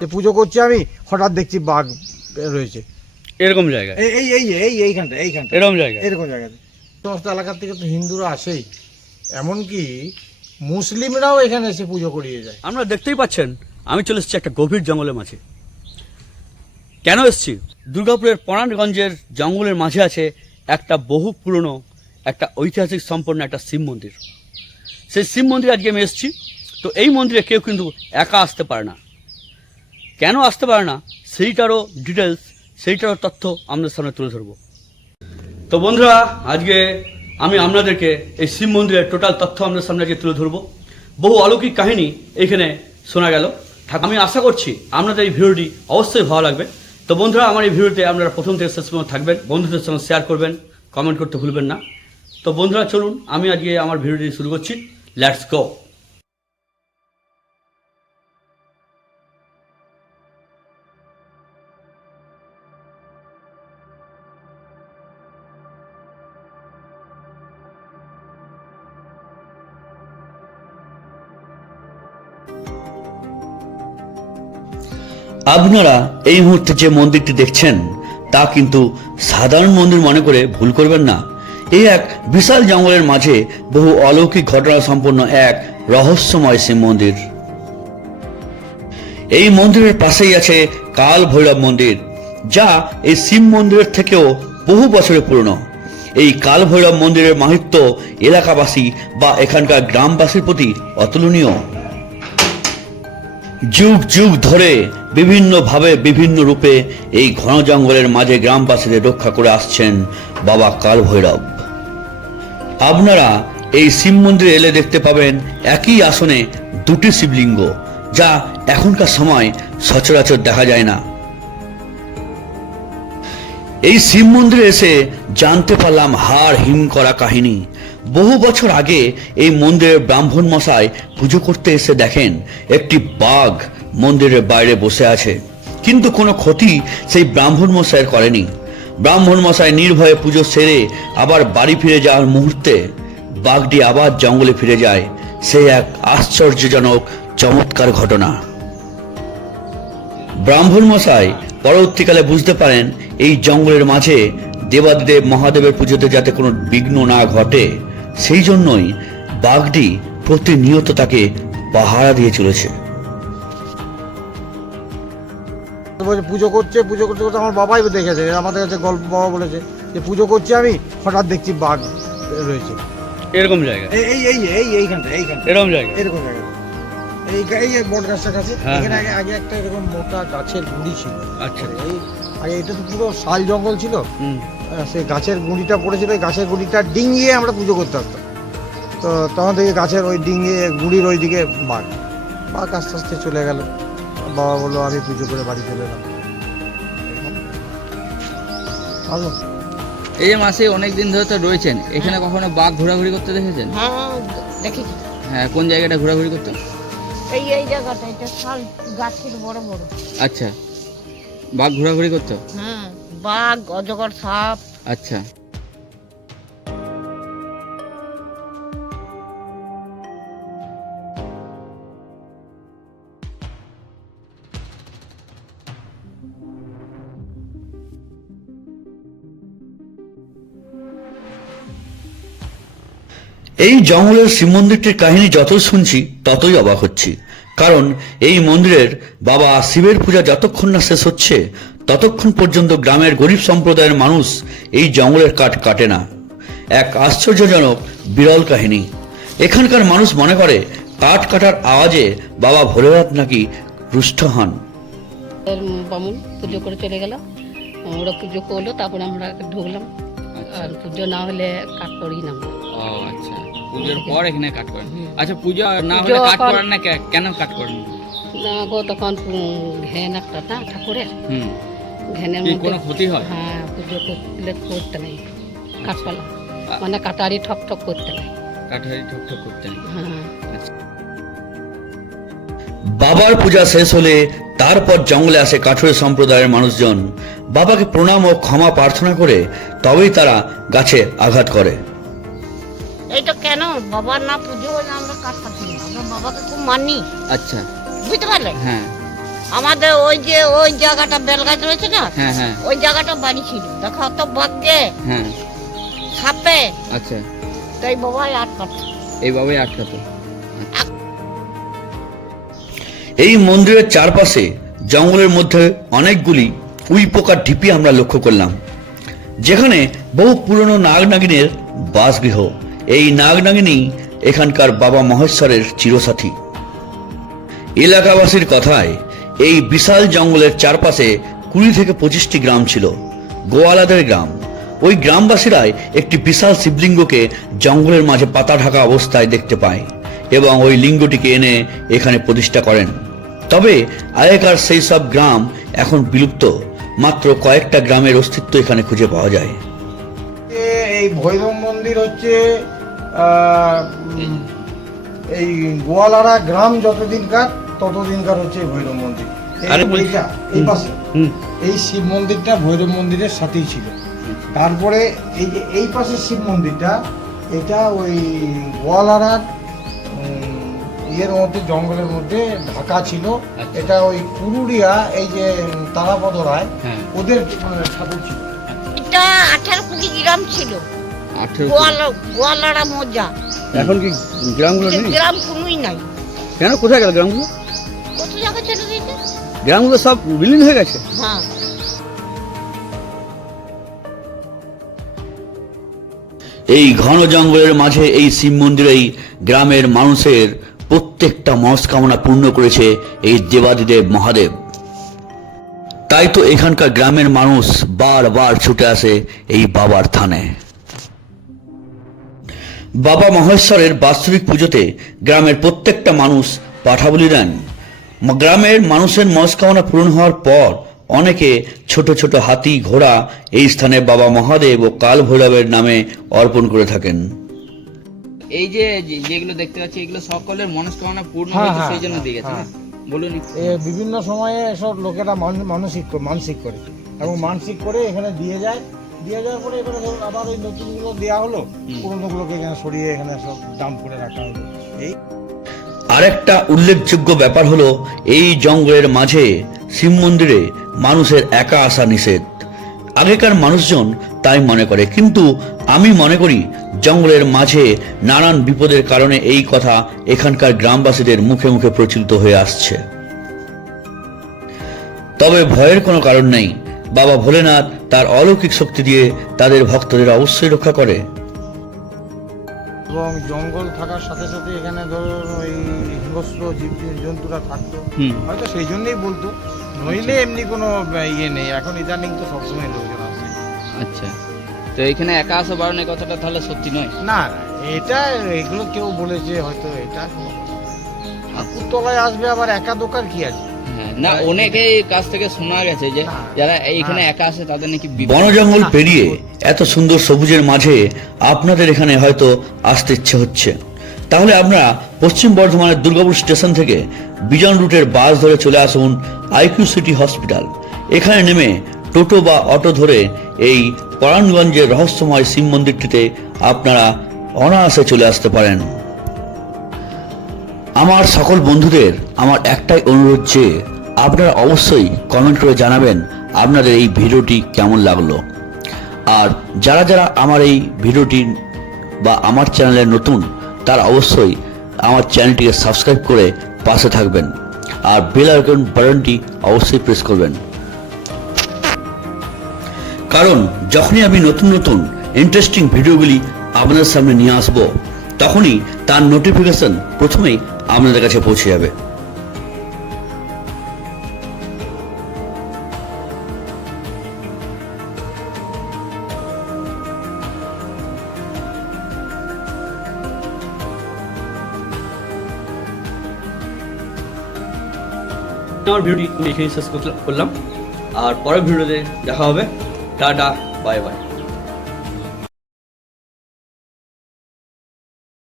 যে পুজো করছি আমি হঠাৎ দেখছি বাঘ রয়েছে। এরকম জায়গা এই এই এই এই এইখানটা এইখানটা। এরকম জায়গায়? এরকম জায়গাতে। সমস্ত এলাকার থেকে তো হিন্দুরা আসেই। এমনকি মুসলিমরাও এখানে এসে পুজো করিয়ে যায়। আমরা দেখতেই পাচ্ছেন আমি চলে এসেছি একটা গভীর জঙ্গলের মাঝে। কেন এসেছি? দুর্গাপুরের পরাণগঞ্জের জঙ্গলের মাঝে আছে একটা বহু পুরনো একটা ঐতিহাসিক সম্পন্ন একটা শিব মন্দির। সেই শিব মন্দিরে আজকে আমি এসেছি তো এই মন্দিরে কেউ কিন্তু একা আসতে পারে না। কেন আসতে পারে না? সেইটারও ডিটেলস সেইটারও তথ্য আপনাদের সামনে তুলে ধরবো। তো বন্ধুরা, আজকে আমি আপনাদেরকে এই শিব মন্দিরের টোটাল তথ্য আপনাদের সামনে আজকে তুলে ধরবো। বহু অলৌকিক কাহিনী এখানে শোনা গেল। আমি আশা করছি আপনাদের এই ভিডিওটি অবশ্যই ভালো লাগবে। তো বন্ধুরা, আমার এই ভিডিওতে আপনারা প্রথম থেকে শেষ পর্যন্ত থাকবেন, বন্ধুদের সঙ্গে শেয়ার করবেন কমেন্ট করতে ভুলবেন না। তো বন্ধুরা, চলুন, আমি আজকে আমার ভিডিওটি শুরু করছি। লেটস গো আপনারা এই মুহূর্তে যে মন্দিরটি দেখছেন, তা কিন্তু সাধারণ মন্দির মনে করে ভুল করবেন না। এই এক বিশাল জঙ্গলের মাঝে বহু অলৌকিক ঘটনা সম্পন্ন এক রহস্যময় শিব মন্দির। এই মন্দিরের পাশেই আছে কাল ভৈরব মন্দির, যা এই শিব মন্দিরের থেকেও বহু বছরের পুরনো। এই কাল ভৈরব মন্দিরের মাহিত্য এলাকাবাসী বা এখানকার গ্রামবাসীর প্রতি অতুলনীয়। যুগ যুগ ধরে বিভিন্নভাবে বিভিন্ন রূপে এই ঘন জঙ্গলের মাঝে গ্রামবাসীদের রক্ষা করে আসছেন বাবা কাল ভৈরব আপনারা এই শিব মন্দিরে এলে দেখতে পাবেন একই আসনে দুটি শিবলিঙ্গ, যা এখনকার সময় সচরাচর দেখা যায় না। এই শিব মন্দিরে এসে জানতে পারলাম হাড় হিম করা কাহিনী। বহু বছর আগে এই মন্দিরের ব্রাহ্মণ মশাই পুজো করতে এসে দেখেন একটি বাঘ মন্দিরের বাইরে বসে আছে। কিন্তু কোনো ক্ষতি সেই ব্রাহ্মণ মশাইয়ের করেনি। ব্রাহ্মণ মশাই নির্ভয়ে পুজো সেরে আবার বাড়ি ফিরে যাওয়ার মুহূর্তে বাঘটি আবার জঙ্গলে ফিরে যায়। সে এক আশ্চর্যজনক, চমৎকার ঘটনা। ব্রাহ্মণ মশাই পরবর্তীকালে বুঝতে পারেন এই জঙ্গলের মাঝে দেবাদিদেব মহাদেবের পুজোতে যাতে কোনো বিঘ্ন না ঘটে, সেই জন্যই বাঘটি প্রতিনিয়ত তাকে পাহারা দিয়ে চলেছে। পুজো করছে পুজো করতে করতে আমার বাবাই দেখেছে আমাদের কাছে গল্প বাবা বলেছে যে পুজো করছি আমি হঠাৎ দেখছি বাঘ রয়েছে। এরকম জায়গায় এই এই এই এই এইখানটা এইখানটা এরকম জায়গায় এরকম জায়গা। এই এই বট গাছটার কাছে হ্যাঁ, এখানে হ্যাঁ। আগে আগে একটা এরকম মোটা গাছের গুঁড়ি ছিল। আচ্ছা। এই আগে এটা তো পুরো শাল জঙ্গল ছিল। সেই গাছের গুঁড়িটা পড়েছিল ওই গাছের গুঁড়িটা ডিঙিয়ে আমরা পুজো করতে আসতাম। তো তখন থেকে গাছের ওই ডিঙিয়ে গুঁড়ির ওই দিকে বাঘ বাঘ আস্তে আস্তে চলে গেল। বাবা বলল আমি পুজো করে বাড়ি চলে এলাম। ভালো। এই যে মাসে অনেক দিন ধরে তো রয়েছেন এখানে কখনো বাঘ ঘোরাঘুরি করতে দেখেছেন? হ্যাঁ দেখেছি হ্যাঁ কোন জায়গাটা ঘোরাঘুরি করতে? এই এই জায়গাটা এটা শাল গাছ ছিল বড় বড়। আচ্ছা। বাঘ ঘোরাঘুরি করতো? হ্যাঁ বাঘ অজগর সাপ। আচ্ছা। এই জঙ্গলের শিব মন্দিরটির কাহিনী যতই শুনছি ততই অবাক হচ্ছি। কারণ এই মন্দিরের বাবা শিবের পূজা যতক্ষণ না শেষ হচ্ছে ততক্ষণ পর্যন্ত গ্রামের গরিব সম্প্রদায়ের মানুষ এই জঙ্গলের কাঠ কাটে না। এক আশ্চর্যজনক বিরল কাহিনী। এখানকার মানুষ মনে করে কাঠ কাটার আওয়াজে বাবা ভোলেনাথ নাকি রুষ্ট হন। বামুন পুজো করে চলে গেল। ওরা পুজো করল তারপরে আমরা ঢুকলাম। আর পুজো না হলে করি না। ও আচ্ছা। পুজোর পর এখানে কাট করেন। আচ্ছা পুজো না হলে কাট করেন না কেন কাট করেন না? গো তখন ঘ্যান একটা না ঠাকুরের। হুম। ঘ্যানের মধ্যে কোনো ক্ষতি হয়? হ্যাঁ পুজো করলে করতে নেই। কাঠপালা আ- মানে কাটারি ঠক ঠক করতে নেই। কাঠারি ঠক ঠক করতে নেই। হ্যাঁ। আচ্ছা। বাবার পূজা শেষ হলে তারপর জঙ্গলে আসে কাঠুরে সম্প্রদায়ের মানুষজন। বাবাকে প্রণাম ও ক্ষমা প্রার্থনা করে তবেই তারা গাছে আঘাত করে। এইটা কেন? বাবার না পুজো হলে আমরা কাটি না আমরা বাবাকে খুব মানি। আচ্ছা। বুঝতে পারলে? হ্যাঁ। আমাদের ওই যে ওই জায়গাটা বেলগাছ রয়েছে না? হ্যাঁ হ্যাঁ। ওই জায়গাটা বাড়ি ছিল। দেখো তো বাঘে হ্যাঁ। সাপে। আচ্ছা। তাই বাবাই আটকাচ্ছে এইভাবেই আটকাতো। এই মন্দিরের চারপাশে জঙ্গলের মধ্যে অনেকগুলি উই পোকার ঢিপি আমরা লক্ষ্য করলাম। যেখানে বহু পুরনো নাগ নাগিনের বাসগৃহ। এই নাগনাগিনী এখানকার বাবা মহেশ্বরের চিরসাথী। এলাকাবাসীর কথায় এই বিশাল জঙ্গলের চারপাশে কুড়ি থেকে পঁচিশটি গ্রাম ছিল, গোয়ালাদের গ্রাম। ওই গ্রামবাসীরাই একটি বিশাল শিবলিঙ্গকে জঙ্গলের মাঝে পাতা ঢাকা অবস্থায় দেখতে পায় এবং ওই লিঙ্গটিকে এনে এখানে প্রতিষ্ঠা করেন। তবে আগেকার সেই সব গ্রাম এখন বিলুপ্ত, মাত্র কয়েকটা গ্রামের অস্তিত্ব এখানে খুঁজে পাওয়া যায়। এই ভৈরব মন্দির হচ্ছে এই গোয়ালারা গ্রাম যতদিনকার ততদিনকার হচ্ছে ভৈরব মন্দির। এই- পাশে এই শিব মন্দিরটা ভৈরব মন্দিরের সাথেই ছিল। তারপরে এই যে এই পাশে শিব মন্দিরটা এটা ওই গোয়ালারার ইয়ের মধ্যে জঙ্গলের মধ্যে ঢাকা ছিল। আচ্ছা। এটা ওই পুরুলিয়া এই যে তারাপদ রায় হ্যাঁ। ওদের ঠাকুর ছিল। এটা আঠারো কুড়ি গ্রাম ছিল। আঠেরো গোয়ালা গোয়ালারা মজা। এখন কি গ্রামগুলো নেই? গ্রাম কোনোই নাই। কেন? কোথায় গেল গ্রামগুলো? কত জায়গা চলে গেছে গ্রামগুলো সব বিলীন হয়ে গেছে। হ্যাঁ। এই ঘন জঙ্গলের মাঝে এই শিব মন্দিরেই গ্রামের মানুষের প্রত্যেকটা মনস্কামনা পূর্ণ করেছে এই দেবাদিদেব মহাদেব। তাই তো এখানকার গ্রামের মানুষ বারবার ছুটে আসে এই বাবার থানে। বাবা মহেশ্বরের বাৎসরিক পুজোতে গ্রামের প্রত্যেকটা মানুষ পাঠাবলি দেন। গ্রামের মানুষের মনস্কামনা পূরণ হওয়ার পর অনেকে ছোট ছোট হাতি ঘোড়া এই স্থানে বাবা মহাদেব ও কাল ভৈরবের নামে অর্পণ করে থাকেন। এই যে যেগুলো দেখতে পাচ্ছি এগুলো সকলের মনস্কামনা পূর্ণ হ্যাঁ, হয়েছে হ্যাঁ, সেই জন্য হ্যাঁ, দিয়ে গেছে হ্যাঁ। বলুন বিভিন্ন সময়ে এসব লোকেরা মানসিক মানসিক করে এবং মানসিক করে এখানে দিয়ে যায়। দিয়ে যাওয়ার পরে ধরুন আবার ওই নতুনগুলো দেওয়া হলো পুরোনোগুলোকে এখানে সরিয়ে এখানে সব দাম করে রাখা হলো। এই আরেকটা উল্লেখযোগ্য ব্যাপার হলো এই জঙ্গলের মাঝে শিব মন্দিরে মানুষের একা আসা নিষেধ। আগেকার মানুষজন তাই মনে করে কিন্তু আমি মনে করি জঙ্গলের মাঝে নানান বিপদের কারণে এই কথা এখানকার গ্রামবাসীদের মুখে মুখে প্রচলিত হয়ে আসছে। তবে ভয়ের কোনো কারণ নেই। বাবা ভোলেনাথ তার অলৌকিক শক্তি দিয়ে তাদের ভক্তদের অবশ্যই রক্ষা করে। এবং জঙ্গল থাকার সাথে সাথে এখানে ধরুন ওই হিংস্র জীব জন্তুরা থাকতো। হয়তো সেই জন্যই বলতো। নইলে এমনি কোনো ইয়ে নেই। এখন ইদানিং তো সবসময় লোকজন আসে আচ্ছা। তো এখানে একা আসা বারণ কথাটা তাহলে সত্যি নয়? না এটা এগুলো কেউ বলেছে হয়তো এটা ঠাকুর তলায় আসবে আবার একা দোকান কি আছে? না অনেকেই কাছ থেকে শোনা গেছে যে হ্যাঁ। যারা এইখানে একা আসে তাদের নাকি বন জঙ্গল পেরিয়ে এত সুন্দর সবুজের মাঝে আপনাদের এখানে হয়তো আসতে ইচ্ছে হচ্ছে। তাহলে আমরা পশ্চিম বর্ধমানের দুর্গাপুর স্টেশন থেকে বিজন রুটের বাস ধরে চলে আসুন আইকিউ সিটি হসপিটাল। এখানে নেমে টোটো বা অটো ধরে এই পরাণগঞ্জের রহস্যময় শিব মন্দিরটিতে আপনারা অনায়াসে চলে আসতে পারেন। আমার সকল বন্ধুদের আমার একটাই অনুরোধ যে আপনারা অবশ্যই কমেন্ট করে জানাবেন আপনাদের এই ভিডিওটি কেমন লাগল। আর যারা যারা আমার এই ভিডিওটি বা আমার চ্যানেলে নতুন, তারা অবশ্যই আমার চ্যানেলটিকে সাবস্ক্রাইব করে পাশে থাকবেন। আর বেল আইকন বাটনটি অবশ্যই প্রেস করবেন। কারণ যখনই আমি নতুন নতুন ইন্টারেস্টিং ভিডিওগুলি আপনাদের সামনে নিয়ে আসব, তখনই তার নোটিফিকেশন প্রথমেই আপনাদের কাছে পৌঁছে যাবে। আমার ভিডিওটি এখানে শেষ করলাম। আর পরের ভিডিওতে দেখা হবে। টাটা, বাই বাই।